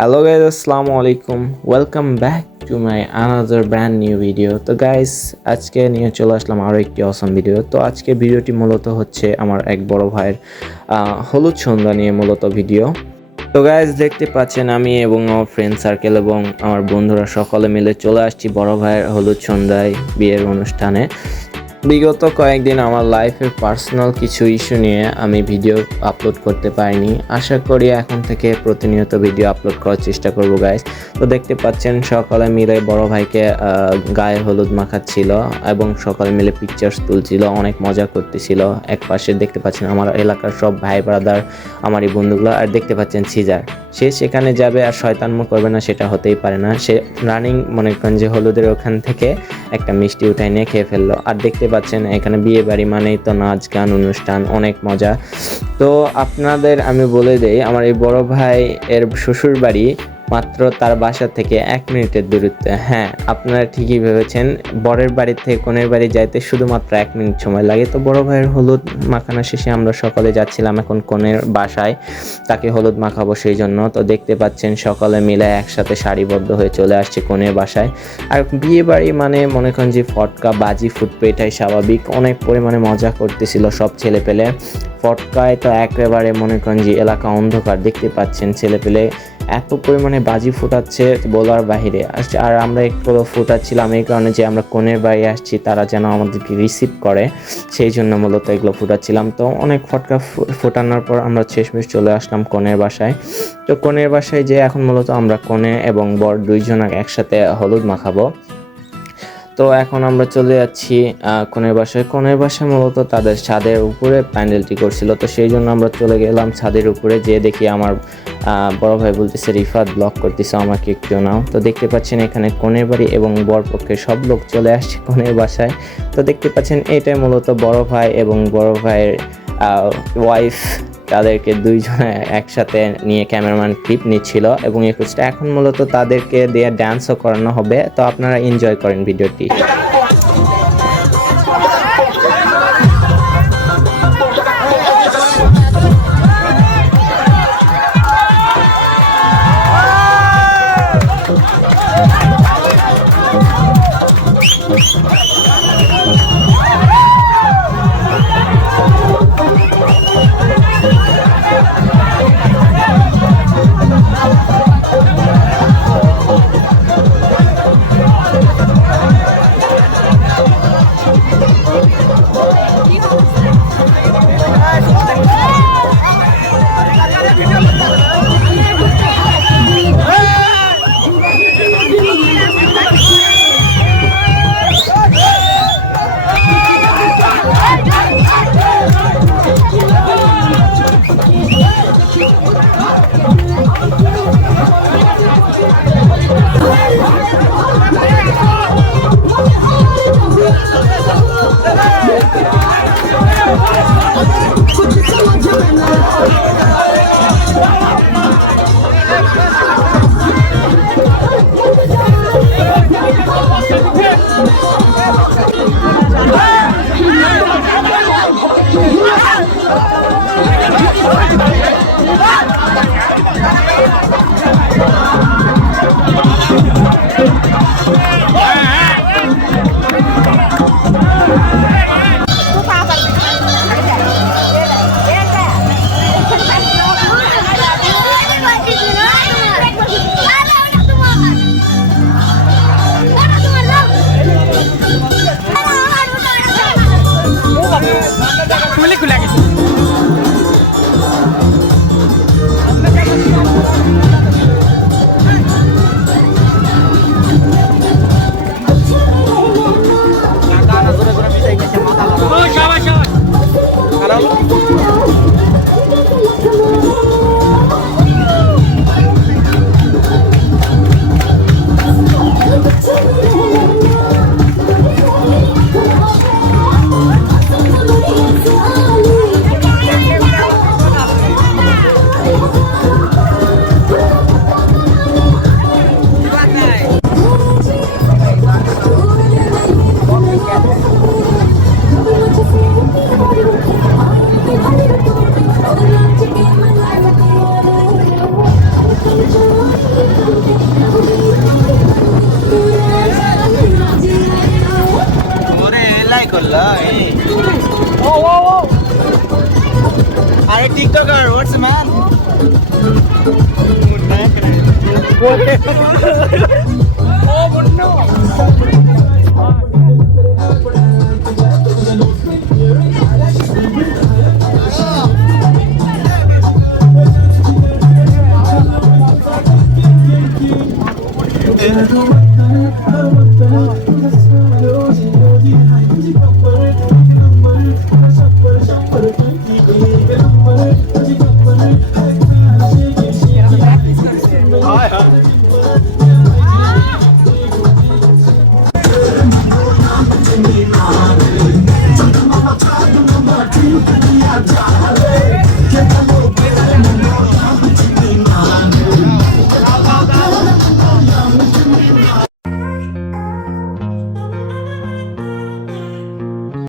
Hello guys, assalamu alaikum. Welcome back to my another brand new video. তো guys আজকে নিয়ে চলে আসলাম আরও একটি অসম ভিডিও। তো আজকে ভিডিওটি মূলত হচ্ছে আমার এক বড় ভাইয়ের হলুদ সন্ধ্যা নিয়ে মূলত ভিডিও। তো গাইস দেখতে পাচ্ছেন আমি এবং আমার ফ্রেন্ড সার্কেল এবং আমার বন্ধুরা সকলে মিলে চলে আসছি বড় ভাইয়ের হলুদ সন্ধ্যায় বিয়ের অনুষ্ঠানে। বিগত কয়েকদিন আমার লাইফের পার্সোনাল কিছু ইস্যু নিয়ে আমি ভিডিও আপলোড করতে পারিনি। আশা করি এখন থেকে প্রতিনিয়ত ভিডিও আপলোড করার চেষ্টা করব গাইস। তো দেখতে পাচ্ছেন সকালে মিলে বড় ভাইকে গায়ে হলুদ মাখাচ্ছিল এবং সকালে মিলে পিকচার্স তুলছিল, অনেক মজা করতেছিল। এক পাশে দেখতে পাচ্ছেন আমার এলাকার সব ভাই ব্রাদার, আমারই বন্ধুগুলো, আর দেখতে পাচ্ছেন সিজার। সে সেখানে যাবে আর শয়তানমো করবে না, সেটা হতেই পারে না। সে রানিং মনে করেন যে হলুদের ওখান থেকে একটা মিষ্টি উঠাই নিয়ে খেয়ে ফেললো। আর দেখতে পাচ্ছেন এখানে বিয়ে বাড়ি মানেই তো নাচ গান অনুষ্ঠান, অনেক মজা। তো আপনাদের আমি বলে দেই, আমার এই বড় ভাই এর শ্বশুর বাড়ি মাত্র তার বাসা থেকে 1 মিনিটের দূরত্বে। হ্যাঁ, আপনারা ঠিকই ভেবেছেন, বরের বাড়ি থেকে কনের বাড়ি যাইতে শুধুমাত্র 1 মিনিট সময় লাগে। তো বড় ভাইয়ের হলুদ মাখানো শেষে আমরা সকলে যাচ্ছিলাম এখন কনের বাসায়, তাকে হলুদ মাখাবো সেই জন্য। তো দেখতে পাচ্ছেন সকলে মিলে একসাথে সারিবদ্ধ হয়ে চলে আসছে কনের বাসায়। আর বিয়ে বাড়ি মানে মনে করেন যে ফটকা বাজি ফুটবে, এটাই স্বাভাবিক। অনেক পরিমাণে মজা করতেছিল সব ছেলে পেলে। ফটকায় তো একেবারে মনে করেন যে এলাকা অন্ধকার, দেখতে পাচ্ছেন ছেলে পেলে এত পরিমাণে বাজি ফুটাচ্ছে বলার বাহিরে। আর আমরা একটু ফুটাচ্ছিলাম এই কারণে যে আমরা কনের বাড়ি আসছি, তারা যেন আমাদেরকে রিসিভ করে, সেই জন্য মূলত এগুলো ফুটাচ্ছিলাম। তো অনেক ফটকা ফোটানোর পর আমরা শেষমেশ চলে আসলাম কনের বাসায়। তো কনের বাসায় যে এখন মূলত আমরা কনে এবং বর দুইজন একসাথে হলুদ মাখাবো। তো এখন আমরা চলে যাচ্ছি কনের বাসায়। কনের বাসায় মূলত তাদের ছাদের উপরে প্যান্ডেলটি করছিল, তো সেই জন্য আমরা চলে গেলাম ছাদের উপরে। যেয়ে দেখি আমার বড় ভাই বলতেছে রিফাত ব্লগ করতেছে, আমাকে একটু নাও। তো দেখতে পাচ্ছেন এখানে কনের বাড়ি এবং বর পক্ষের সব লোক চলে আসছে কনের বাসায়। তো দেখতে পাচ্ছেন এটাই মূলত বড় ভাই এবং বড় ভাইয়ের ওয়াইফ, তাদেরকে দুইজনে একসাথে নিয়ে ক্যামেরাম্যান ক্লিপ নিচ্ছিল এবং এখন মূলত তাদেরকে দিয়ে ডান্সও করানো হবে। তো আপনারা এনজয় করেন ভিডিওটি। Oh no!